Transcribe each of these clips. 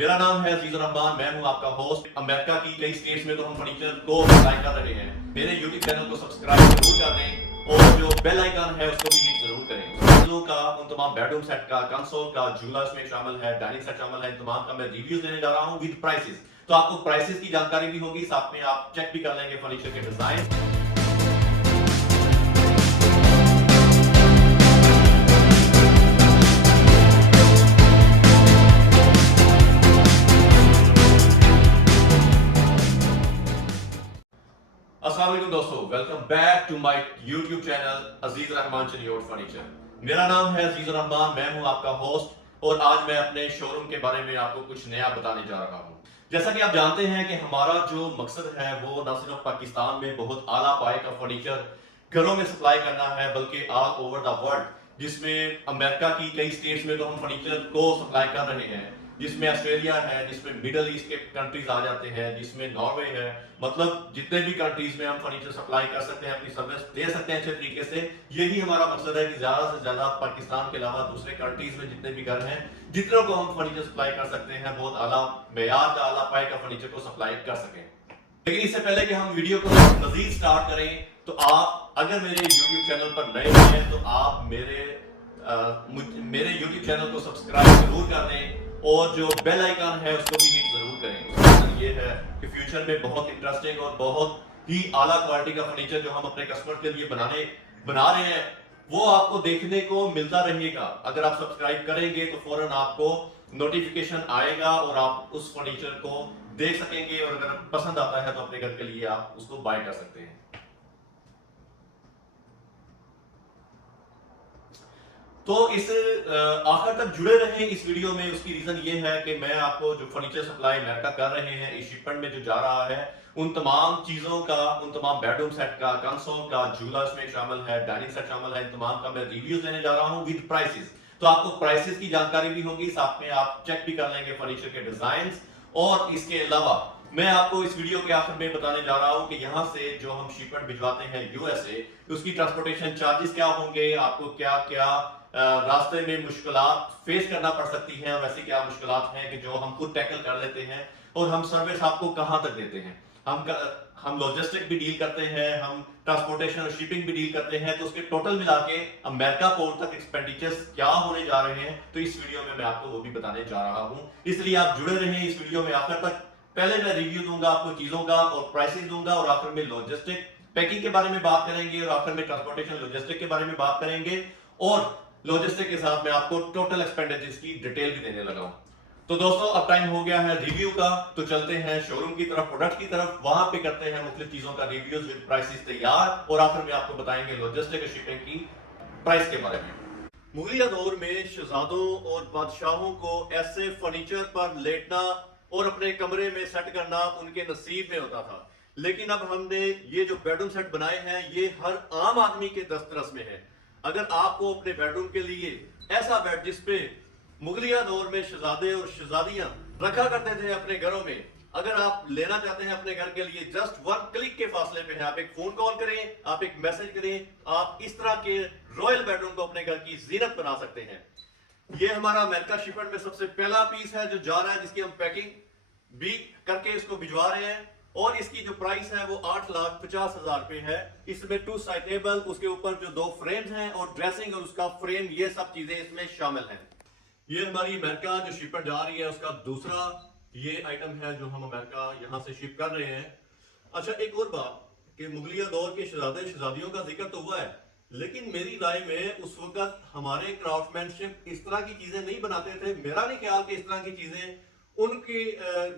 मेरा नाम है अजीजुर रहमान, मैं हूं आपका होस्ट। अमेरिका की कई स्टेट्स में तो हम फर्नीचर को सप्लाई कर रहे हैं। मेरे यूट्यूब चैनल को सब्सक्राइब जरूर कर दें और जो बेल आइकन है उसको भी क्लिक जरूर करें। चीजों का, उन तमाम बेडरूम सेट का, कंसोल का, झूला इसमें शामिल है, डाइनिंग सेट शामिल है, इन तमाम का मैं रिव्यूज देने जा रहा हूं विद प्राइसेस। तो आपको प्राइसेस की जानकारी भी होगी, साथ में आप चेक भी कर लेंगे फर्नीचर के डिजाइन। अस्सलाम वालेकुम दोस्तों, welcome back to my YouTube channel Aziz Rahman Chiniot furniture. मेरा नाम है अजीजुर रहमान, मैं हूं आपका होस्ट और आज मैं अपने शोरूम के बारे में आपको कुछ नया बताने जा रहा हूं। जैसा कि आप जानते हैं कि हमारा जो मकसद है वो न सिर्फ पाकिस्तान में बहुत आला पाए का फर्नीचर घरों में सप्लाई करना है, बल्कि ऑल ओवर द वर्ल्ड, जिसमें अमेरिका की कई स्टेट्स में तो हम फर्नीचर को सप्लाई कर रहे हैं, जिसमें ऑस्ट्रेलिया है, जिसमें मिडल ईस्ट के कंट्रीज आ जाते हैं, जिसमें नॉर्वे है। मतलब जितने भी कंट्रीज में हम फर्नीचर सप्लाई कर सकते हैं, अपनी सर्विस दे सकते हैं अच्छे तरीके से। यही हमारा मकसद है कि ज्यादा से ज्यादा पाकिस्तान के अलावा दूसरे कंट्रीज में जितने भी घर हैं, जितनों को हम फर्नीचर सप्लाई कर सकते हैं, बहुत आला मेयार का, आला पाए का फर्नीचर को सप्लाई कर सकें। लेकिन इससे पहले कि हम वीडियो को मजीद स्टार्ट करें, तो आप अगर मेरे यूट्यूब चैनल पर नए हैं तो आप मेरे यूट्यूब चैनल को सब्सक्राइब जरूर कर दें और जो बेल आइकन है उसको भी हिट जरूर करें। ये है कि फ्यूचर में बहुत इंटरेस्टिंग और बहुत ही आला क्वालिटी का फर्नीचर जो हम अपने कस्टमर के लिए बना रहे हैं वो आपको देखने को मिलता रहेगा। अगर आप सब्सक्राइब करेंगे तो फौरन आपको नोटिफिकेशन आएगा और आप उस फर्नीचर को देख सकेंगे और अगर पसंद आता है तो अपने घर के लिए आप उसको बाय कर सकते हैं। तो इस आखिर तक जुड़े रहें इस वीडियो में। उसकी रीजन ये है कि मैं आपको जो फर्नीचर सप्लाई अमेरिका कर रहे हैं, इस शिपमेंट में जो जा रहा है, उन तमाम चीजों का, उन तमाम बेडरूम सेट का, कंसोल का, झूला इसमें शामिल है, डाइनिंग सेट शामिल है, इन तमाम का मैं रिव्यूज देने जा रहा हूं विद प्राइसेस। तो आपको प्राइसेस की जानकारी भी होगी, साथ में आप चेक भी कर लेंगे फर्नीचर के डिजाइन। और इसके अलावा मैं आपको इस वीडियो के आखिर में बताने जा रहा हूं कि यहां से जो हम शिपमेंट भिजवाते हैं यूएसए, उसकी ट्रांसपोर्टेशन चार्जेस क्या होंगे, आपको क्या क्या रास्ते में मुश्किलात फेस करना पड़ सकती हैं, वैसे क्या मुश्किलात हैं कि जो हम खुद टैकल कर लेते हैं, और हम सर्विस आपको कहां तक देते हैं। हम लॉजिस्टिक भी डील करते हैं, हम ट्रांसपोर्टेशन और शिपिंग भी डील करते हैं। तो उसके टोटल मिला के अमेरिका पोर्ट तक एक्सपेंडिचर्स क्या होने जा रहे हैं, तो इस वीडियो में मैं आपको वो भी बताने जा रहा हूं। इसलिए आप जुड़े रहें इस वीडियो में आखिर तक। पहले मैं रिव्यू दूंगा आपको चीजों का और प्राइसिंग दूंगा, और आखिर में लॉजिस्टिक पैकिंग के बारे में बात करेंगे, और आखिर में ट्रांसपोर्टेशन लॉजिस्टिक के बारे में बात करेंगे, और लॉजिस्टिक के साथ मैं आपको टोटल एक्सपेंडिचर्स की डिटेल भी देने लगा हूं। तो दोस्तों अब टाइम हो गया है रिव्यू का, तो चलते हैं शोरूम की तरफ, प्रोडक्ट की तरफ। वहां पे करते हैं मुख्तलिफ चीजों का रिव्यूज विद प्राइसेस तैयार, और आखिर में आपको बताएंगे लॉजिस्टिक और शिपिंग की प्राइस के बारे में। मुगलिया दौर में शहजादों और बादशाहों को ऐसे फर्नीचर पर लेटना और अपने कमरे में सेट करना उनके नसीब में होता था। लेकिन अब हमने ये जो बेडरूम सेट बनाए हैं, ये हर आम आदमी के दस्तरस में है। अगर आपको अपने बेडरूम के लिए ऐसा बेड जिसपे मुगलिया दौर में शहजादे और शहजादियां रखा करते थे अपने घरों में, अगर आप लेना चाहते हैं अपने घर के लिए, जस्ट वन क्लिक के फासले पे है। आप एक फोन कॉल करें, आप एक मैसेज करें, आप इस तरह के रॉयल बेडरूम को अपने घर की जीनत बना सकते हैं। ये हमारा अमेरिका शिपमेंट में सबसे पहला पीस है जो जा रहा है, जिसकी हम पैकिंग भी करके इसको भिजवा रहे हैं, और इसकी जो प्राइस है वो 8,50,000 रुपए है। इसमें 2 साइड टेबल, उसके ऊपर जो 2 फ्रेम्स हैं, और ड्रेसिंग और उसका फ्रेम, ये सब चीजें इसमें शामिल हैं। ये हमारी अमेरिका जो शिपमेंट जा रही है उसका दूसरा ये आइटम है जो हम अमेरिका यहां से शिप कर रहे हैं। अच्छा, एक और बात कि मुगलिया दौर के शहजादे शहजादियों का जिक्र तो हुआ है, लेकिन मेरी राय में उस वक्त हमारे क्राफ्टमैनशिप इस तरह की चीजें नहीं बनाते थे। मेरा नहीं ख्याल कि इस तरह की चीजें उनके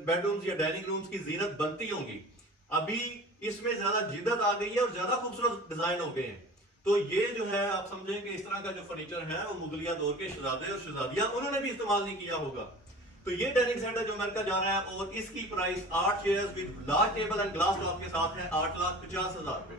बेडरूम्स या डाइनिंग रूम्स की जीनत बनती होंगी। अभी इसमें ज्यादा जिद्दत आ गई है और ज्यादा खूबसूरत डिजाइन हो गए हैं। तो ये जो है, आप समझें कि इस तरह का जो फर्नीचर है वो मुगलिया दौर के शहजादे और शहजादियां उन्होंने भी इस्तेमाल नहीं किया होगा। तो ये डाइनिंग सेट है जो अमेरिका जा रहा है, और इसकी price 8 chairs with large table and glass top के साथ है 8,50,000 रुपए।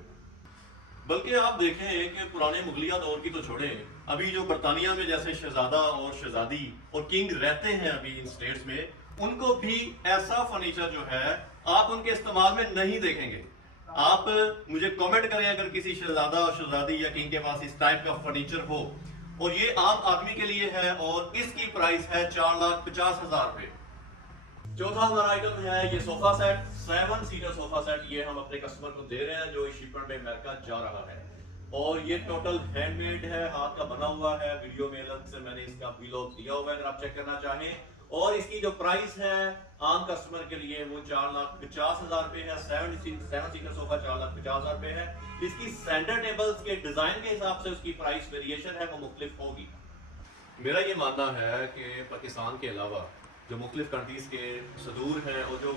बल्कि आप देखें कि पुराने मुगलिया दौर की तो छोड़े, अभी जो बर्तानिया में जैसे शहजादा और शहजादी और किंग रहते हैं अभी इन स्टेट्स में, उनको भी ऐसा फर्नीचर जो है आप उनके इस्तेमाल में नहीं देखेंगे। आप मुझे कमेंट करें अगर किसी शहजादा और शहजादी या किंग के पास इस टाइप का फर्नीचर हो, और ये आम आदमी के लिए है, और इसकी प्राइस है 4,50,000 रुपए। चौथा हमारा आइटम है ये sofa set, 7 seater sofa set. ये हम अपने कस्टमर को दे रहे हैं जो इस शिपमेंट में अमेरिका जा रहा है। और ये टोटल हैंडमेड है, हाथ का बना हुआ है। वीडियो में अलग से मैंने इसका व्लॉग दिया हुआ है अगर आप चेक करना चाहें। और इसकी जो प्राइस है आम कस्टमर के लिए वो 4,50,000 रुपए है। 7 सीटर सोफा 4,50,000 रुपए है। इसकी सेंटर टेबल्स के डिजाइन के हिसाब से उसकी प्राइस वेरिएशन है वो मुख्तलिफ होगी। मेरा ये मानना है कि पाकिस्तान के अलावा जो मुख्तलिफ कंट्रीज के सदूर हैं और जो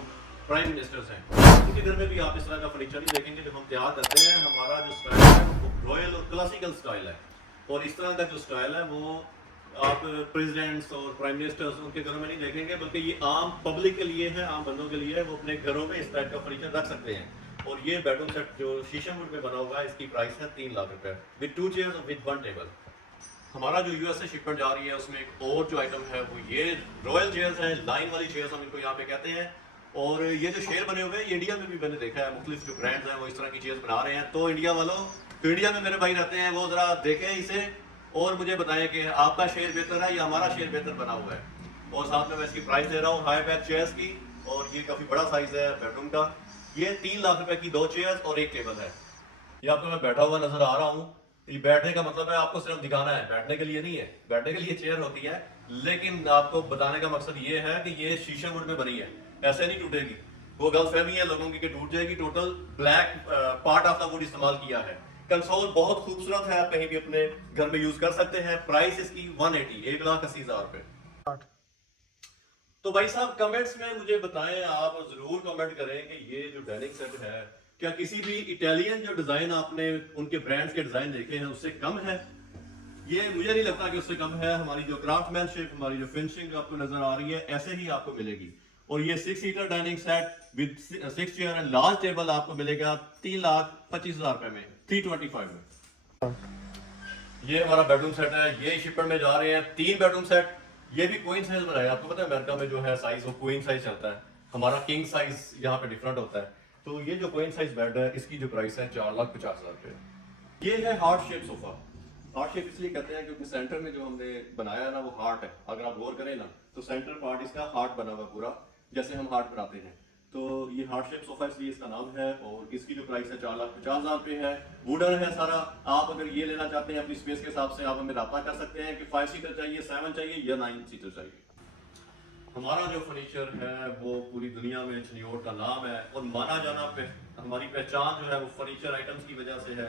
प्राइम मिनिस्टर्स हैं उनके घर में भी आप इस तरह का फर्नीचर नहीं देखेंगे जो हम तैयार करते हैं। हमारा जो स्टाइल है वो रॉयल और क्लासिकल स्टाइल है। और इस तरह का जो स्टाइल है वो आप प्रेसिडेंट्स और प्राइम मिनिस्टर्स उनके घरों में नहीं देखेंगे, बल्कि ये आम पब्लिक के लिए है, आम बंदों के लिए है। वो अपने घरों में इस टाइप का फर्नीचर रख सकते हैं। और ये बेडरूम सेट जो शीशम वुड में बना हुआ है इसकी प्राइस है 3 लाख रुपए विद 2 चेयर्स और विद 1 टेबल। हमारा जो यूएसए शिपमेंट जा रही है उसमें एक और जो आइटम है वो ये रॉयल चेयर्स है, लाइन वाली चेयर्स हम इनको यहाँ पे कहते हैं। और ये जो शेर बने हुए हैं ये इंडिया में भी मैंने देखा है, मुख्तलिफ जो ब्रांड्स हैं वो इस तरह की चेयर्स बना रहे हैं। तो इंडिया वालों, तो इंडिया में मेरे भाई रहते हैं वो जरा देखें इसे और मुझे बताएं कि आपका शेर बेहतर है या हमारा शेर बेहतर बना हुआ है। और साथ में मैं इसकी प्राइस दे रहा हूँ हाई बैक चेयर्स की। और ये काफ़ी बड़ा साइज है बेडरूम का। ये 3 लाख रुपए की 2 चेयर्स और 1 टेबल है। ये आपको मैं बैठा हुआ नजर आ रहा हूँ। ये बैठने का मतलब है आपको सिर्फ दिखाना है, बैठने के लिए नहीं है। बैठने के लिए चेयर होती है, लेकिन आपको बताने का मकसद ये है कि ये शीशम वुड में बनी है, ऐसे नहीं टूटेगी। वो गलतफहमी है लोगों की कि टूट जाएगी। Total black part of the wood इस्तेमाल किया है। कंसोल बहुत खूबसूरत है, आप कहीं भी अपने घर में यूज कर सकते हैं। प्राइस इसकी 180, 1,80,000 रुपए। तो भाई साहब कमेंट्स में मुझे बताएं, आप जरूर कमेंट करें कि ये जो डाइनिंग सेट है क्या किसी भी इटालियन जो डिजाइन आपने उनके ब्रांड्स के डिजाइन देखे हैं उससे कम है। ये मुझे नहीं लगता कि उससे कम है। हमारी जो क्राफ्टमैनशिप, हमारी जो फिनिशिंग आपको नजर आ रही है ऐसे ही आपको मिलेगी। और ये 6 seater dining set with 6 chair and large table आपको मिलेगा 3,25,000 रुपए में, 325 में। ये हमारा बेडरूम सेट है, ये शिपमेंट में जा रहे हैं 3 बेडरूम सेट। ये भी क्वीन साइज बनाया। आपको पता है अमेरिका में जो है साइज वो क्वीन साइज चलता है, हमारा किंग साइज यहाँ पे डिफरेंट होता है। तो ये जो क्वीन साइज बेड है इसकी जो प्राइस है 4,50,000 रुपए। ये है heart shape sofa. Heart shape इसलिए कहते हैं क्योंकि सेंटर में जो हमने बनाया है ना वो हार्ट है। अगर आप गौर करें ना तो सेंटर पार्ट इसका हार्ट बना हुआ पूरा, जैसे हम हार्ट बनाते हैं। तो ये हार्ट शेप सोफा इसलिए इसका नाम है। और इसकी जो प्राइस है 4,50,000 रुपए है। वुडन है सारा। आप अगर ये लेना चाहते हैं अपनी स्पेस के हिसाब से आप हमें राब्ता कर सकते हैं कि 5 सीटर चाहिए, 7 चाहिए या 9 सीटर चाहिए। हमारा जो फर्नीचर है वो पूरी दुनिया में चिनियोट का नाम है और माना जाना हमारी पहचान जो है वो फर्नीचर आइटम्स की वजह से है,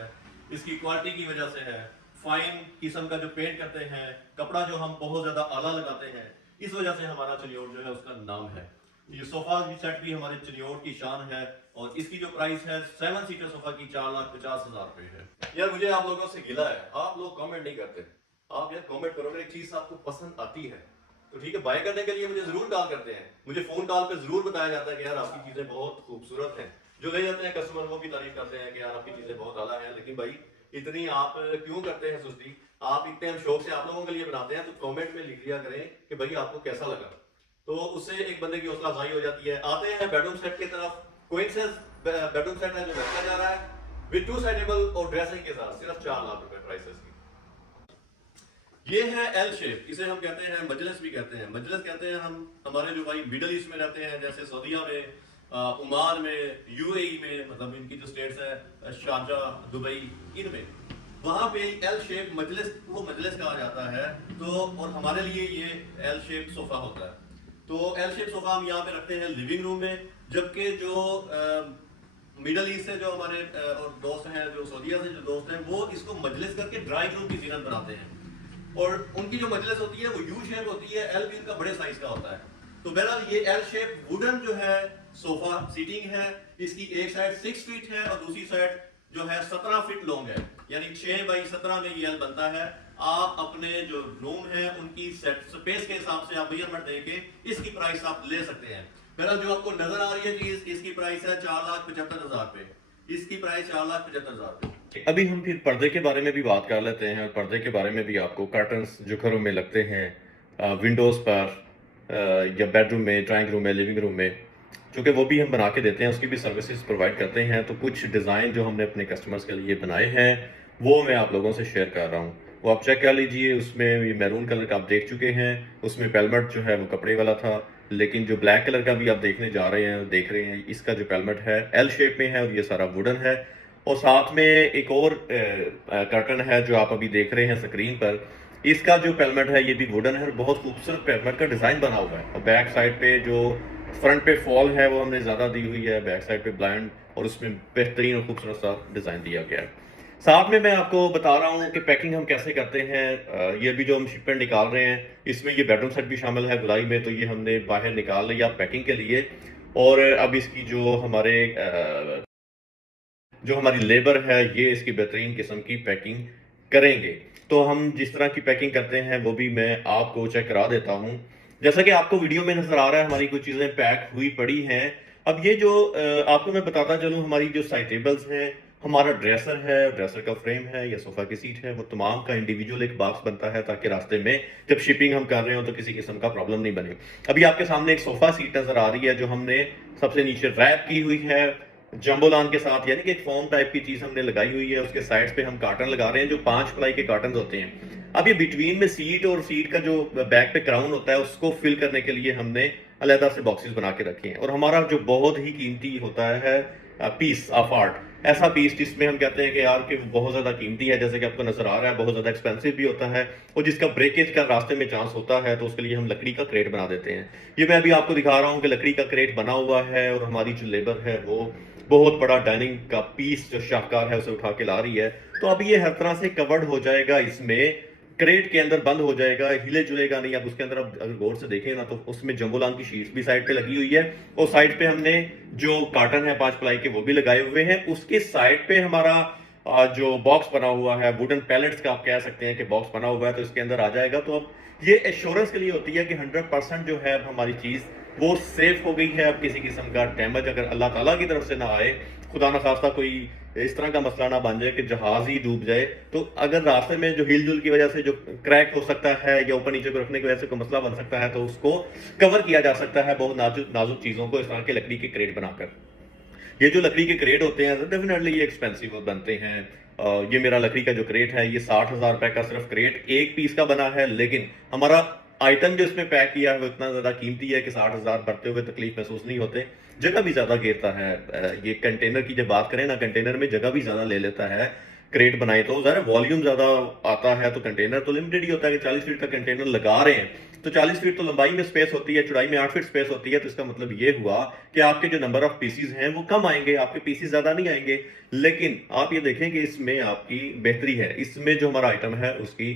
इसकी क्वालिटी की वजह से है। फाइन किस्म का जो पेंट करते हैं, कपड़ा जो हम बहुत ज्यादा आला लगाते हैं, इस वजह से हमारा चिनियोट जो है उसका नाम है। ये सोफा सेट भी हमारे चिनियोट की शान है। और इसकी जो प्राइस है 7 सीटर सोफा की 4,50,000 रुपए है। यार मुझे आप लोगों से गिला है, आप लोग कमेंट नहीं करते। आप यार कमेंट करो, अगर एक चीज आपको पसंद आती है तो ठीक है, बाय करने के लिए मुझे जरूर कॉल करते हैं। मुझे फोन कॉल पे जरूर बताया जाता है कि यार आपकी चीजें बहुत खूबसूरत हैं। जो ले जाते हैं कस्टमर वो भी तारीफ करते हैं कि यार आपकी चीजें बहुत आला हैं। लेकिन भाई इतनी आप क्यों करते हैं सुस्ती? आप इतने हम शौक से आप लोगों के लिए बनाते हैं तो कमेंट में लिख दिया करें कि भाई आपको कैसा लगा। तो उससे एक बंदे की हौसला अफजाई हो जाती है। आते हैं बेडरूम सेट की तरफ। क्वीन बेडरूम सेट है जो रखा जा रहा है विद 2 साइड टेबल और ड्रेसिंग के साथ, सिर्फ 4 लाख रुपए प्राइस है इसकी। ये है एल शेप, इसे हम कहते हैं मजलिस भी कहते हैं। मजलिस कहते हैं हम हमारे जो भाई मिडल ईस्ट में रहते हैं, जैसे सऊदीया में, ओमान में, यूएई में, मतलब इनकी जो स्टेट्स है शारजाह, दुबई, इनमें वहां पे एल शेप मजलिस को मजलिस कहा जाता है। तो और हमारे लिए ये एल शेप सोफा होता है। तो एल शेप सोफा हम यहाँ पे रखते हैं लिविंग रूम में। जबकि जो मिडल ईस्ट से जो हमारे और दोस्त हैं, जो सऊदीया से जो दोस्त हैं, वो इसको मजलिस करके ड्राइंग रूम की जीनत बनाते हैं। और उनकी जो मजलिस होती है वो यू शेप होती है, एल भी उनका बड़े साइज का होता है। तो बहरहाल ये एल शेप वुडन जो है सोफा सीटिंग है। इसकी एक साइड 6 फीट है और दूसरी साइड जो है 17 फीट लॉन्ग है, यानी 6 बाई 17 में ये एल बनता है। आप अपने जो रूम है उनकी सेट स्पेस के हिसाब से आप मेजरमेंट देके इसकी प्राइस आप ले सकते हैं। बहरहाल जो आपको नजर आ रही है चीज, इसकी प्राइस है 4,75,000 रुपए। इसकी प्राइस 4,75,000 रुपए। अभी हम फिर पर्दे के बारे में भी बात कर लेते हैं। और पर्दे के बारे में भी आपको कर्टन्स जो घरों में लगते हैं विंडोज़ पर या बेडरूम में, ड्राइंग रूम में, लिविंग रूम में, क्योंकि वो भी हम बना के देते हैं, उसकी भी सर्विसेज प्रोवाइड करते हैं। तो कुछ डिज़ाइन जो हमने अपने कस्टमर्स के लिए बनाए हैं वो मैं आप लोगों से शेयर कर रहा हूँ। वो आप चेक कर लीजिए। उसमें ये मैरून कलर का आप देख चुके हैं, उसमें पेलमेट जो है वो कपड़े वाला था। लेकिन जो ब्लैक कलर का भी आप देखने जा रहे हैं, देख रहे हैं, इसका जो पेलमेट है एल शेप में है और ये सारा वुडन है। और साथ में एक और कर्टन है जो आप अभी देख रहे हैं स्क्रीन पर। इसका जो पेलमेट है ये भी वुडन है और बहुत खूबसूरत पेलमेट का डिज़ाइन बना हुआ है। और बैक साइड पे जो फ्रंट पे फॉल है वो हमने ज़्यादा दी हुई है, बैक साइड पे ब्लाइंड और उसमें बेहतरीन और खूबसूरत सा डिज़ाइन दिया गया है। साथ में मैं आपको बता रहा हूँ कि पैकिंग हम कैसे करते हैं। ये भी जो हम शिपमेंट निकाल रहे हैं इसमें ये बेडरूम सेट भी शामिल है गुलाई में, तो ये हमने बाहर निकाल लिया पैकिंग के लिए। और अब इसकी जो हमारी लेबर है ये इसकी बेहतरीन किस्म की पैकिंग करेंगे। तो हम जिस तरह की पैकिंग करते हैं वो भी मैं आपको चेक करा देता हूँ। जैसा कि आपको वीडियो में नजर आ रहा है हमारी कुछ चीज़ें पैक हुई पड़ी हैं। अब ये जो आपको मैं बताता चलूँ, हमारी जो साइड टेबल्स हैं, हमारा ड्रेसर है, ड्रेसर का फ्रेम है या सोफा की सीट है, वो तमाम का इंडिविजुअल एक बॉक्स बनता है ताकि रास्ते में जब शिपिंग हम कर रहे हो तो किसी किस्म का प्रॉब्लम नहीं बने। अभी आपके सामने एक सोफा सीट नजर आ रही है जो हमने सबसे नीचे रैप की हुई है जंबोलान के साथ, यानी कि एक फोम टाइप की चीज हमने लगाई हुई है। उसके साइड्स पे हम कार्टन लगा रहे हैं जो 5 प्लाई के कार्टन होते हैं। अब ये बिटवीन में सीट और सीट का जो बैक पे क्राउन होता है उसको फिल करने के लिए हमने अलहदा से बॉक्सेस बना के रखे हैं। और हमारा जो बहुत ही कीमती होता है पीस ऑफ आर्ट, ऐसा पीस जिसमें हम कहते हैं कि यार कि बहुत ज्यादा कीमती है, जैसे कि आपको नजर आ रहा है, बहुत ज्यादा एक्सपेंसिव भी होता है और जिसका ब्रेकेज का रास्ते में चांस होता है, तो उसके लिए हम लकड़ी का क्रेट बना देते हैं। ये मैं अभी आपको दिखा रहा हूँ कि लकड़ी का क्रेट बना हुआ है और हमारी जो लेबर है वो बहुत बड़ा डाइनिंग का पीस जो शाहकार है उसे उठा के ला रही है। तो अब ये हर तरह से कवर्ड हो जाएगा, इसमें क्रेट के अंदर बंद हो जाएगा, हिले जुलेगा नहीं। अब उसके अंदर अब अगर गौर से देखें ना तो उसमें जंबोलान की शीट्स भी साइड पे लगी हुई है और साइड पे हमने जो कार्टन है 5 प्लाई के वो भी लगाए हुए हैं। उसके साइड पे हमारा जो बॉक्स बना हुआ है वुडन पैलेट्स का, आप कह सकते हैं कि बॉक्स बना हुआ है, तो इसके अंदर आ जाएगा। तो अब ये एश्योरेंस के लिए होती है कि 100% जो है अब हमारी चीज वो सेफ हो गई है। अब किसी किस्म का डैमेज अगर अल्लाह ताला की तरफ से ना आए, खुदा ना खास्ता कोई इस तरह का मसला ना बन जाए कि जहाज ही डूब जाए, तो अगर रास्ते में जो हिल जुल की वजह से जो क्रैक हो सकता है या ऊपर नीचे को रखने की वजह से कोई मसला बन सकता है, तो उसको कवर किया जा सकता है बहुत नाजुक नाजुक चीजों को इस तरह के लकड़ी के क्रेट बनाकर। ये जो लकड़ी के क्रेट होते हैं डेफिनेटली ये एक्सपेंसिव बनते हैं। ये मेरा लकड़ी का जो क्रेट है ये 60,000 रुपए का सिर्फ क्रेट एक पीस का बना है, लेकिन हमारा आइटम जो इसमें पैक किया है वो इतना ज्यादा कीमती है कि 60,000 भरते हुए तकलीफ महसूस नहीं होते। जगह भी ज्यादा घेरता है। ये कंटेनर की जब बात करें ना, कंटेनर में जगह भी ज्यादा ले लेता है। क्रेट बनाए तो जरा वॉल्यूम ज्यादा आता है, तो कंटेनर तो लिमिटेड ही होता है कि 40 फीट का कंटेनर लगा रहे हैं तो 40 फीट तो लंबाई में स्पेस होती है, चौड़ाई में 8 फीट स्पेस होती है। तो इसका मतलब ये हुआ कि आपके जो नंबर ऑफ पीसीज हैं वो कम आएंगे, आपके पीसीज ज्यादा नहीं आएंगे। लेकिन आप ये देखें कि इसमें आपकी बेहतरी है, इसमें जो हमारा आइटम है उसकी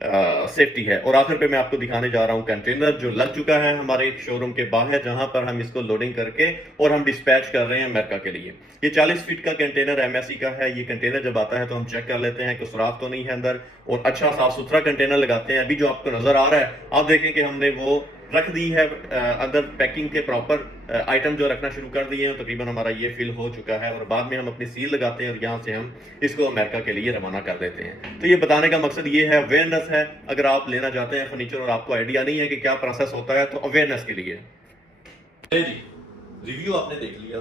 सेफ्टी है। और आखिर पे मैं आपको दिखाने जा रहा हूँ कंटेनर जो लग चुका है हमारे शोरूम के बाहर, जहां पर हम इसको लोडिंग करके और हम डिस्पैच कर रहे हैं अमेरिका के लिए। ये 40 फीट का कंटेनर एमएससी का है। ये कंटेनर जब आता है तो हम चेक कर लेते हैं कि सुराख तो नहीं है अंदर, और अच्छा साफ सुथरा कंटेनर लगाते हैं। अभी जो आपको नजर आ रहा है आप देखें कि हमने वो रख दी है अंदर पैकिंग के प्रॉपर आइटम जो रखना शुरू कर दिए हैं। तकरीबन हमारा ये फिल हो चुका है और बाद में हम अपनी सील लगाते हैं और यहाँ से हम इसको अमेरिका के लिए रवाना कर देते हैं। तो ये बताने का मकसद ये है, अवेयरनेस है। अगर आप लेना चाहते हैं फर्नीचर और आपको आइडिया नहीं है कि क्या प्रोसेस होता है, तो अवेयरनेस के लिए जी। रिव्यू आपने देख लिया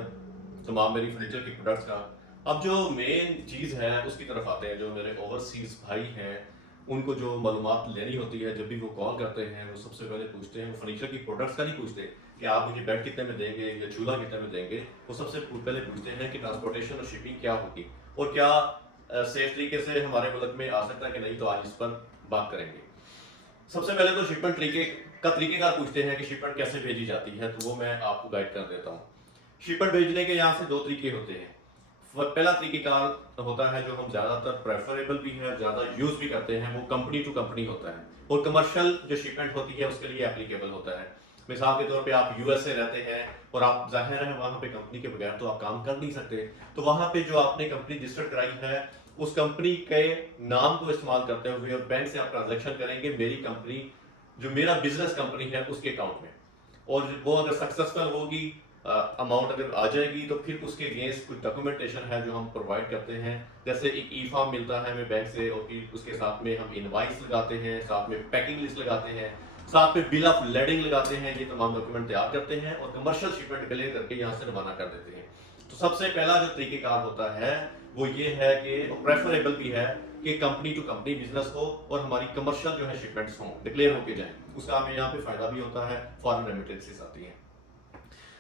तमाम मेरी फर्नीचर की प्रोडक्ट्स का। अब जो मेन चीज़ है उसकी तरफ आते हैं। जो मेरे ओवरसीज भाई हैं उनको जो मालूमात लेनी होती है, जब भी वो कॉल करते हैं वो सबसे पहले पूछते हैं, वो फर्नीचर की प्रोडक्ट्स का नहीं पूछते कि आप मुझे बेड कितने में देंगे या चूल्हा कितने में देंगे। वो सबसे पहले पूछते हैं कि ट्रांसपोर्टेशन और शिपिंग क्या होगी और क्या सेफ तरीके से हमारे मुल्क में आ सकता है कि नहीं। तो आज इस पर बात करेंगे। सबसे पहले तो शिपमेंट तरीकेकार पूछते हैं कि शिपमेंट कैसे भेजी जाती है, तो वो मैं आपको गाइड कर देता हूँ। शिपमेंट भेजने के यहाँ से दो तरीके होते हैं। पहला तरीकेकार होता है जो हम ज्यादातर प्रेफरेबल भी है, ज्यादा यूज भी करते हैं, वो कंपनी टू कंपनी होता है और कमर्शियल जो शिपमेंट होती है उसके लिए एप्लीकेबल होता है। मिसाल के तौर पे आप यूएसए रहते हैं और आप जाहिर है वहां पे कंपनी के बगैर तो आप काम कर नहीं सकते, तो वहां पे जो आपने कंपनी रजिस्टर कराई है उस कंपनी के नाम को इस्तेमाल करते हुए और बैंक से आप ट्रांजेक्शन करेंगे मेरी कंपनी, जो मेरा बिजनेस कंपनी है उसके अकाउंट में, और वो अगर सक्सेसफुल होगी, अमाउंट अगर आ जाएगी, तो फिर उसके अगेंस्ट कुछ डॉक्यूमेंटेशन है जो हम प्रोवाइड करते हैं। जैसे एक ई फॉर्म मिलता है हमें बैंक से और फिर उसके साथ में हम इनवाइस लगाते हैं, साथ में पैकिंग लिस्ट लगाते हैं, साथ में बिल ऑफ लेडिंग लगाते हैं। ये तमाम डॉक्यूमेंट तैयार करते हैं और कमर्शियल शिपमेंट क्लियर करके यहाँ से रवाना कर देते हैं। तो सबसे पहला जो तरीकेकार होता है वो ये है कि प्रेफरेबल भी है कि कंपनी टू कंपनी बिजनेस हो और हमारी कमर्शियल जो है शिपमेंट्स हों, डिक्लेयर होके जाएं। उसका हमें यहाँ पे फायदा भी होता है, फॉरेन रेमिटेंसेस आती हैं।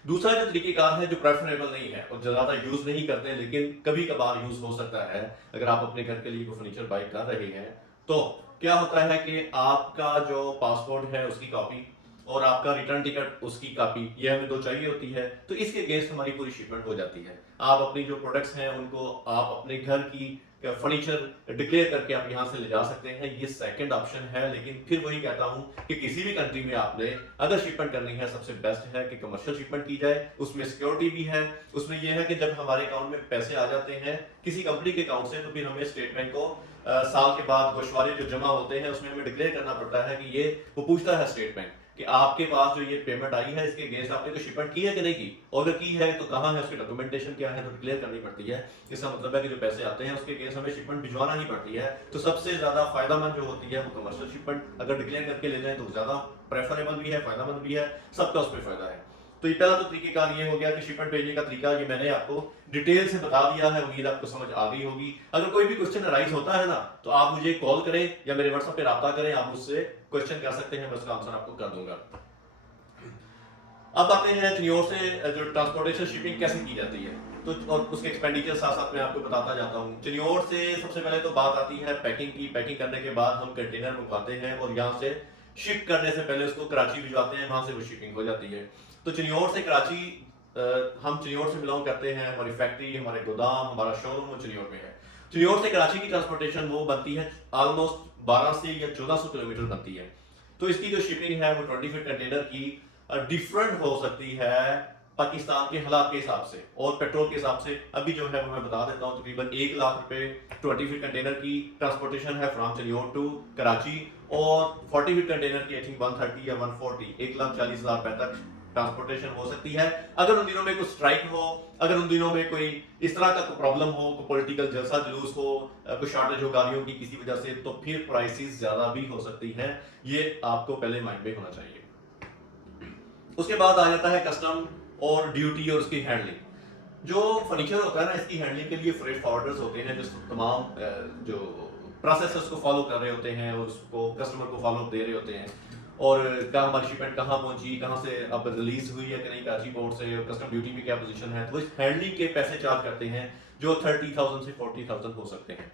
दूसरा जो तरीकेकार है जो प्रेफरेबल नहीं है और ज़्यादा यूज़ नहीं करते हैं लेकिन कभी कभार यूज़ हो सकता है, अगर आप अपने घर के लिए कोई फर्नीचर बाई कर रहे हैं तो क्या होता है कि आपका जो पासपोर्ट है उसकी कॉपी और आपका रिटर्न टिकट उसकी कॉपी ये हमें दो चाहिए होती है, तो इसके अगेंस्ट हमारी पूरी शिपमेंट हो जाती है। आप अपनी जो प्रोडक्ट्स हैं उनको आप अपने घर की फर्नीचर डिक्लेयर करके आप यहाँ से ले जा सकते हैं, ये सेकंड ऑप्शन है। लेकिन फिर वही कहता हूँ कि किसी भी कंट्री में आपने अगर शिपमेंट करनी है सबसे बेस्ट है कि कमर्शियल शिपमेंट की जाए, उसमें सिक्योरिटी भी है। उसमें यह है कि जब हमारे अकाउंट में पैसे आ जाते हैं किसी कंपनी के अकाउंट से तो फिर हमें स्टेट बैंक को साल के बाद गोशवारे जो जमा होते हैं उसमें हमें डिक्लेयर करना पड़ता है कि ये वो पूछता है स्टेट बैंक कि आपके पास जो ये पेमेंट आई है इसके अगेंस्ट आपने कोई शिपमेंट की है कि नहीं की, और अगर की है तो कहाँ है, उसकी डॉक्यूमेंटेशन क्या है, तो डिक्लेयर करनी पड़ती है। इसका मतलब है कि जो पैसे आते हैं उसके अगेंस्ट हमें शिपमेंट भिजवाना ही पड़ती है। तो सबसे ज्यादा फायदामंद जो होती है वो कमर्शियल शिपमेंट अगर डिक्लेयर करके ले जाए तो ज्यादा प्रेफरेबल भी है, फायदामंद भी है, सबका उस पर फायदा है। तो ये पहला तो तरीकेकार ये हो गया कि शिपमेंट भेजने का तरीका, ये मैंने आपको डिटेल से बता दिया है, उम्मीद आपको समझ आ गई होगी। अगर कोई भी क्वेश्चन अराइज होता है ना तो आप मुझे कॉल करें या मेरे व्हाट्सएप पे राब्ता करें, आप मुझसे क्वेश्चन कर सकते हैं, मैं उसका आंसर आपको कर दूंगा। अब आते हैं चिन्योर से जो ट्रांसपोर्टेशन शिपिंग कैसे की जाती है, तो और उसके एक्सपेंडिचर साथ साथ मैं आपको बताता जाता हूँ। चिन्योर से सबसे पहले तो बात आती है पैकिंग की। पैकिंग करने के बाद हम कंटेनर मंगवाते हैं और यहाँ से शिप करने से पहले उसको कराची भिजवाते हैं, वहां से वो शिपिंग हो जाती है। तो चिन्योर से कराची, हम चिन्योर से बिलोंग करते हैं, हमारी फैक्ट्री, हमारे गोदाम, हमारा शोरूम वो चिन्योर में है। चिन्योर से कराची की ट्रांसपोर्टेशन वो बनती है ऑलमोस्ट 12 से या 1400 किलोमीटर बनती है। तो इसकी जो शिपिंग है वो 20 फीट कंटेनर की डिफरेंट हो सकती है पाकिस्तान के हालात के हिसाब से और पेट्रोल के हिसाब से। अभी जो है वो मैं बता देता हूँ, तकरीबन 1 लाख रुपए 20 फीट कंटेनर की ट्रांसपोर्टेशन है फ्रॉम चिन्योर टू कराची, और 40 फीट कंटेनर की आई थिंक 130 या 140 1,40,000 रुपए तक ट्रांसपोर्टेशन हो सकती है। अगर उन दिनों में कोई स्ट्राइक हो, अगर उन दिनों में कोई इस तरह का प्रॉब्लम हो, कोई पॉलिटिकल जलसा जुलूस हो, कोई शॉर्टेज हो गाड़ियों की किसी वजह से, तो फिर प्राइसेस ज्यादा भी हो सकती हैं। ये आपको पहले माइंड में होना चाहिए। उसके बाद आ जाता है कस्टम और ड्यूटी और उसकी हैंडलिंग। जो फर्नीचर होता है ना इसकी हैंडलिंग के लिए फ्रेट फॉरवर्डर्स होते हैं जो तमाम जो प्रोसेस उसको फॉलो कर रहे होते हैं और उसको कस्टमर को फॉलो दे रहे होते हैं, और क्या हमारी शिपमेंट कहाँ पहुंची, कहाँ से अब रिलीज हुई है कि नहीं कराची पोर्ट से, कस्टम ड्यूटी में क्या पोजीशन है, तो इस हैंडलिंग के पैसे चार्ज करते हैं जो 30,000 से 40,000 हो सकते हैं।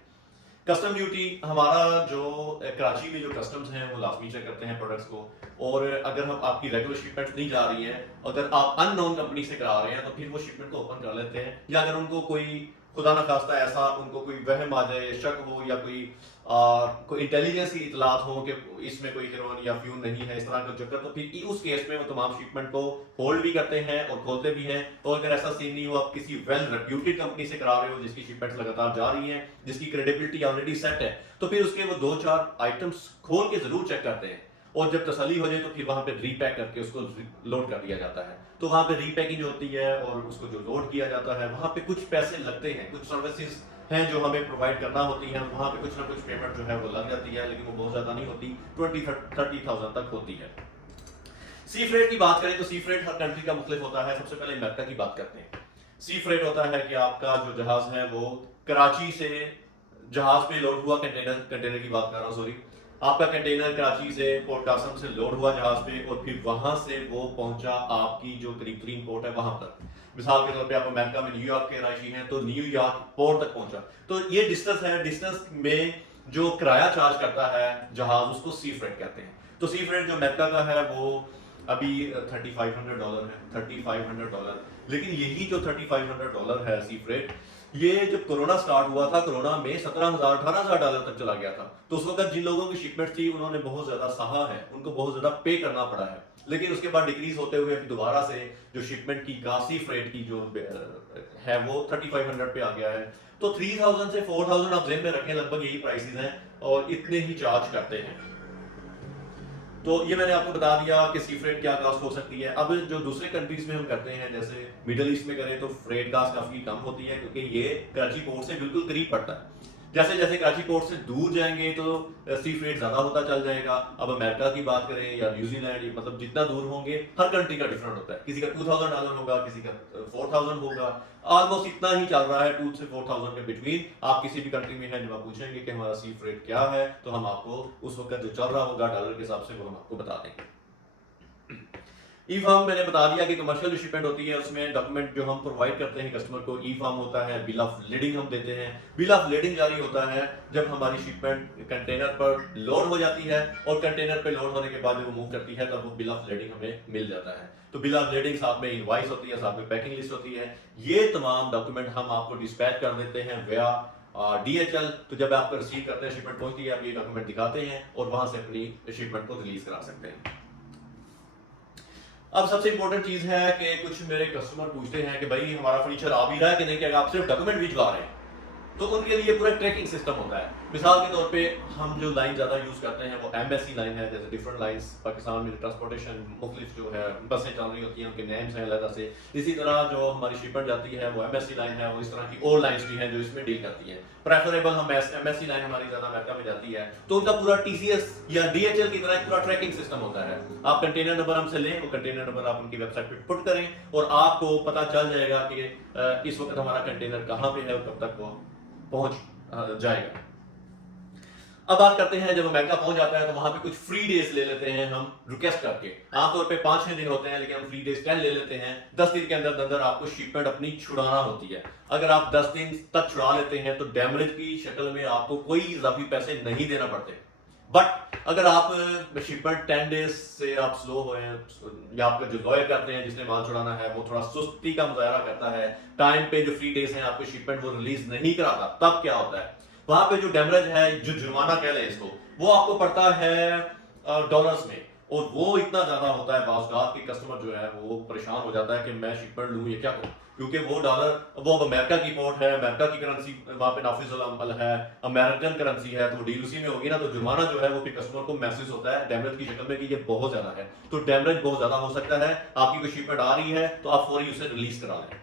कस्टम ड्यूटी हमारा जो कराची में जो कस्टम्स हैं वो लाजमी चेक करते हैं प्रोडक्ट्स को, और अगर हम आपकी रेगुलर शिपमेंट नहीं जा रही है, अगर आप अननोन कंपनी से करा रहे हैं तो फिर वो शिपमेंट को ओपन कर लेते हैं। या अगर उनको कोई खुदा न खास्ता ऐसा उनको कोई वहम आ जाए, शक हो या कोई इंटेलिजेंस की इतलात हो कि इसमें कोई हेरोइन या फ्यून नहीं है, इस तरह का चक्कर, तो फिर उस केस में वो तमाम शिपमेंट को होल्ड भी करते हैं और खोलते भी हैं। और अगर ऐसा सीन नहीं हो, आप किसी वेल रेप्यूटेड कंपनी से करा रहे हो जिसकी शिपमेंट लगातार जा रही है, जिसकी क्रेडिबिलिटी ऑलरेडी सेट है, तो फिर उसके वो 2-4 आइटम्स खोल के जरूर चेक करते हैं, और जब तसल्ली हो जाए तो फिर वहां पे रीपैक करके उसको लोड कर दिया जाता है। तो वहां पे रीपैकिंग होती है और उसको जो लोड किया जाता है वहां पे कुछ पैसे लगते हैं, कुछ सर्विसेज हैं जो हमें प्रोवाइड करना होती है, वहां पे कुछ ना कुछ पेमेंट जो है वो लग जाती है, लेकिन वो बहुत ज्यादा नहीं होती, 20-30,000 तक होती है। सी फ्रेट की बात करें तो सी फ्रेट हर कंट्री का मुख्तलिफ होता है। सबसे पहले अमेरिका की बात करते हैं। सी फ्रेट होता है कि आपका जो जहाज है वो कराची से जहाज पे लोड हुआ, कंटेनर की बात कर रहा हूँ, सॉरी, आपका कंटेनर कराची से पोर्ट कासम से लोड हुआ जहाज पे, और फिर वहां से वो पहुंचा आपकी जो करीब तरीन पोर्ट है वहां तक। मिसाल के तौर पे आप अमेरिका में न्यूयॉर्क के रहायशी हैं तो न्यूयॉर्क पोर्ट तक पहुंचा, तो ये डिस्टेंस है। डिस्टेंस में जो किराया चार्ज करता है जहाज उसको सी फ्रेट कहते हैं। तो सी फ्रेट जो अमेरिका का है वो अभी $3,500 है, $3,500। लेकिन यही जो $3,500 है सी फ्रेट, ये जब कोरोना स्टार्ट हुआ था, कोरोना में $17,000-18,000 तक चला गया था। तो उस वक्त जिन लोगों की शिपमेंट थी उन्होंने बहुत ज्यादा सहा है, उनको बहुत ज्यादा पे करना पड़ा है। लेकिन उसके बाद डिक्रीज होते हुए दोबारा से जो शिपमेंट की सी फ्रेट की जो है वो 3,500 पे आ गया है। तो 3,000 से 4,000 आप जेब में रखें, लगभग यही प्राइसेस हैं और इतने ही चार्ज करते हैं। तो ये मैंने आपको बता दिया कि सी फ्रेट क्या कॉस्ट हो सकती है। अब जो दूसरे कंट्रीज में हम करते हैं, जैसे मिडिल ईस्ट में करें तो फ्रेट कॉस्ट काफी कम होती है क्योंकि ये कराची पोर्ट से बिल्कुल करीब पड़ता है। जैसे जैसे कराची पोर्ट से दूर जाएंगे तो सी फ्रेट ज्यादा होता चल जाएगा। अब अमेरिका की बात करें या न्यूजीलैंड, मतलब जितना दूर होंगे, हर कंट्री का डिफरेंट होता है। किसी का $2000 होगा, किसी का 4000 होगा, ऑलमोस्ट इतना ही चल रहा है, 2 से 4000 के बिटवीन। आप किसी भी कंट्री में हैं, जब आप पूछेंगे कि हमारा सी फ्रेट क्या है, तो हम आपको उस वक्त जो चल रहा होगा डॉलर के हिसाब से वो हम आपको बता देंगे। ई फार्म मैंने बता दिया कि कमर्शियल जो शिपमेंट होती है उसमें डॉक्यूमेंट जो हम प्रोवाइड करते हैं कस्टमर को, ई फार्म होता है, बिल ऑफ लीडिंग हम देते हैं। बिल ऑफ लीडिंग जारी होता है जब हमारी शिपमेंट कंटेनर पर लोड हो जाती है, और कंटेनर पे लोड होने के बाद जब वो मूव करती है तब वो बिल ऑफ लीडिंग हमें मिल जाता है। तो बिल ऑफ लीडिंग साथ में इनवॉइस होती है, साथ में पैकिंग लिस्ट होती है। ये तमाम डॉक्यूमेंट हम आपको डिस्पैच कर देते हैं व्या DHL। तो जब आप रिसीव करते हैं, शिपमेंट पहुंचती है, आप ये डॉक्यूमेंट दिखाते हैं और वहां से अपनी शिपमेंट को रिलीज करा सकते हैं। अब सबसे इंपॉर्टेंट चीज है कि कुछ मेरे कस्टमर पूछते हैं कि भाई हमारा फर्नीचर आ भी रहा है कि नहीं, कि आप सिर्फ डॉक्यूमेंट भिजवा रहे हैं। तो उनके लिए पूरा ट्रैकिंग सिस्टम होता है। मिसाल के तौर पे हम जो लाइन ज़्यादा यूज़ करते हैं वो MSC लाइन है। जैसे डिफरेंट लाइंस पाकिस्तान में ट्रांसपोर्टेशन मुख्तलिफ जो है बसें चल रही होती हैं, उनके नेम्स हैं अलग से। इसी तरह जो हमारी शिपमेंट जाती है वो MSC लाइन है, और इस तरह की और लाइन्स भी हैं जो इसमें डील करती हैं। प्रेफरेबल हम MSC लाइन हमारी ज़्यादा अमेरिका में जाती है, तो उनका पूरा TCS या DHL की तरह पूरा ट्रैकिंग सिस्टम होता है। आप कंटेनर नंबर हमसे लें, वो कंटेनर नंबर आप उनकी वेबसाइट पर पुट करें, और आपको पता चल जाएगा कि इस वक्त हमारा कंटेनर कहाँ पे है और कब तक वो पहुंच जाएगा। अब बात करते हैं, जब अमेरिका पहुंच जाता है तो वहां पे कुछ फ्री डेज ले लेते हैं हम रिक्वेस्ट करके। आमतौर पे 5-6 दिन होते हैं, लेकिन हम फ्री डेज 10 ले लेते हैं। 10 दिन के अंदर अंदर आपको शिपमेंट अपनी छुड़ाना होती है। अगर आप 10 दिन तक छुड़ा लेते हैं तो डैमेज की शक्ल में आपको कोई इजाफी पैसे नहीं देना पड़ते। बट अगर आप शिपमेंट 10 डेज से आप स्लो हो, या आपका जो लॉयर करते हैं जिसने माल छुड़ाना है वो थोड़ा सुस्ती का मुजाहरा करता है, टाइम पे जो फ्री डेज हैं आपको शिपमेंट वो रिलीज नहीं कराता, तब क्या होता है, वहां पे जो डैमेज है, जो जुर्माना कह लें इसको, वो आपको पड़ता है डॉलर्स में। और वो इतना ज्यादा होता है बाज़ कि कस्टमर जो है वो परेशान हो जाता है कि मैं शिपमेंट लूं ये क्या करूं, क्योंकि वो डॉलर, वो अमेरिका की पोर्ट है, अमेरिका की करेंसी वहां पे नाफिजुल अमल है, अमेरिकन करेंसी है, तो डील उसी में होगी ना। तो जुर्माना जो है वो फिर कस्टमर को महसूस होता है डैमेज की शक्ल में कि ये बहुत ज्यादा है। तो डैमेज बहुत ज्यादा हो सकता है, आपकी कोई शिपमेंट आ रही है तो आप फौरी उसे रिलीज करा लें।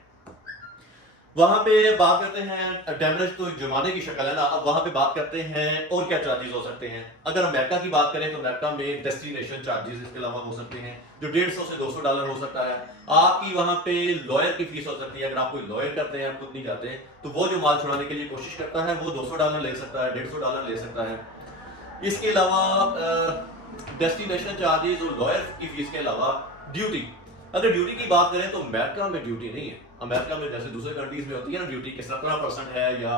वहां पे बात करते हैं डैमेज तो जुर्माने की शक्ल है ना। अब वहां पे बात करते हैं और क्या चार्जेस हो सकते हैं। अगर अमेरिका की बात करें तो अमेरिका में डेस्टिनेशन चार्जेस इसके अलावा हो सकते हैं जो $150 से $200 हो सकता है। आपकी वहां पे लॉयर की फीस हो सकती है। अगर आप कोई लॉयर करते हैं, आप खुद नहीं जाते, तो वो जो माल छुड़ाने के लिए कोशिश करता है वो $200 ले सकता है, $150 ले सकता है। इसके अलावा डेस्टिनेशन चार्जेस और लॉयर की फीस के अलावा ड्यूटी, अगर ड्यूटी की बात करें तो अमेरिका में ड्यूटी नहीं है। अमेरिका में जैसे दूसरे कंट्रीज में होती है ना ड्यूटी के 17% है या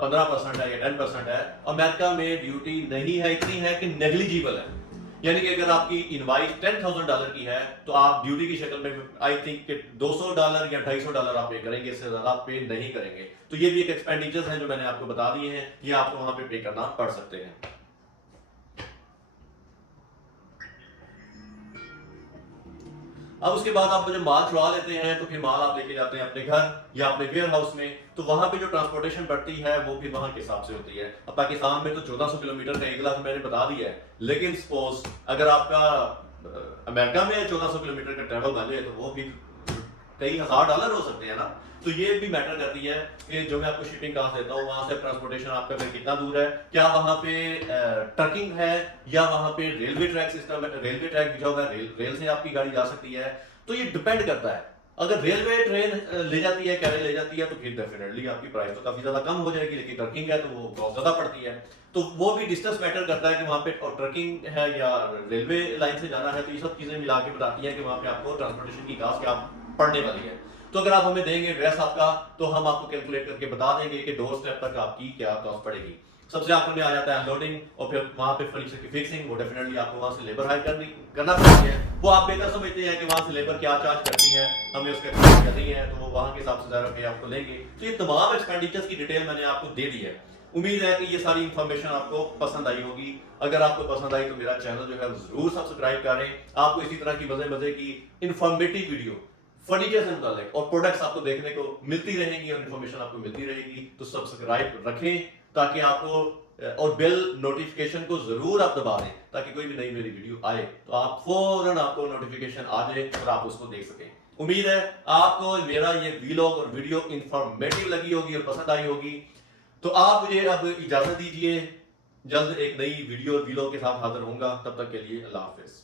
15% है या 10% है, अमेरिका में ड्यूटी नहीं है, इतनी है कि नेग्लिजिबल है। यानी कि अगर आपकी इनवाइस $10,000 की है तो आप ड्यूटी की शक्ल में आई थिंक कि $200 या $250 आप पे करेंगे, इससे ज्यादा आप पे नहीं करेंगे। तो ये भी एक एक्सपेंडिचर्स हैं जो मैंने आपको बता दिए हैं, ये आपको वहां पे करना पड़ सकते हैं। अब उसके बाद आप जब माल छुड़ा लेते हैं तो फिर माल आप लेके जाते हैं अपने घर या अपने वेयर हाउस में, तो वहां पे जो ट्रांसपोर्टेशन बढ़ती है वो फिर वहां के हिसाब से होती है। अब पाकिस्तान में तो 1400 किलोमीटर का एरिया मैंने बता दिया है, लेकिन सपोज अगर आपका अमेरिका में 1400 किलोमीटर का ट्रेवल बने तो वो भी कई $1000 हो सकते हैं ना। तो ये भी मैटर करती है कि जो मैं आपको शिपिंग कॉस्ट देता हूँ वहां से ट्रांसपोर्टेशन आपका कितना दूर है, क्या वहां पे ट्रकिंग है या वहां पे रेलवे ट्रैक सिस्टम है, रेलवे ट्रैक बिछा हुआ है, रेल से आपकी गाड़ी जा सकती है। तो ये डिपेंड करता है। अगर रेलवे ट्रेन ले जाती है, कैरेज ले जाती है, तो फिर डेफिनेटली आपकी प्राइस तो काफी ज्यादा कम हो जाएगी, लेकिन ट्रकिंग है तो वो बहुत ज्यादा पड़ती है। तो वो भी डिस्टेंस मैटर करता है कि वहां पे ट्रकिंग है या रेलवे लाइन से जाना है। तो ये सब चीजें मिला के बताती है कि वहां पे आपको ट्रांसपोर्टेशन की कॉस्ट क्या पड़ने वाली है। तो अगर आप हमें देंगे एड्रेस आपका, तो हम आपको कैलकुलेट करके बता देंगे कि डोर स्टेप तक आपकी क्या कॉस्ट पड़ेगी। सबसे आखिर में आ जाता है अनलोडिंग, और फिर वहां पे फर्नीचर की फिक्सिंग। वो डेफिनेटली आपको वहां से लेबर हायर करना पड़ती है। वो आप बेहतर समझते हैं कि वहां से लेबर क्या चार्ज करती है, हमें उसका चार्ज करनी है, तो वो वहां के हिसाब से ज़्यादा पे आपको लेंगे। तो ये तमाम एक्सपेंडिचर्स की डिटेल मैंने आपको दे दी है। उम्मीद है कि ये सारी इंफॉर्मेशन आपको पसंद आई होगी। अगर आपको पसंद आई तो मेरा चैनल जो है जरूर सब्सक्राइब करें। आपको इसी तरह की मजे की इंफॉर्मेटिव वीडियो फर्नीचर से मुताल्लिक और प्रोडक्ट्स आपको देखने को मिलती रहेंगी और इन्फॉर्मेशन आपको मिलती रहेगी। तो सब्सक्राइब रखें ताकि आपको, और बेल नोटिफिकेशन को जरूर आप दबा दें ताकि कोई भी नई मेरी वीडियो आए तो आप फौरन आपको नोटिफिकेशन आ जाए और आप उसको देख सकें। उम्मीद है आपको मेरा ये वीलॉग और वीडियो इंफॉर्मेटिव लगी होगी और पसंद आई होगी। तो आप मुझे अब इजाजत दीजिए, जल्द एक नई वीडियो वीडियो के साथ हाजिर होऊंगा, तब तक के लिए अल्लाह हाफिज।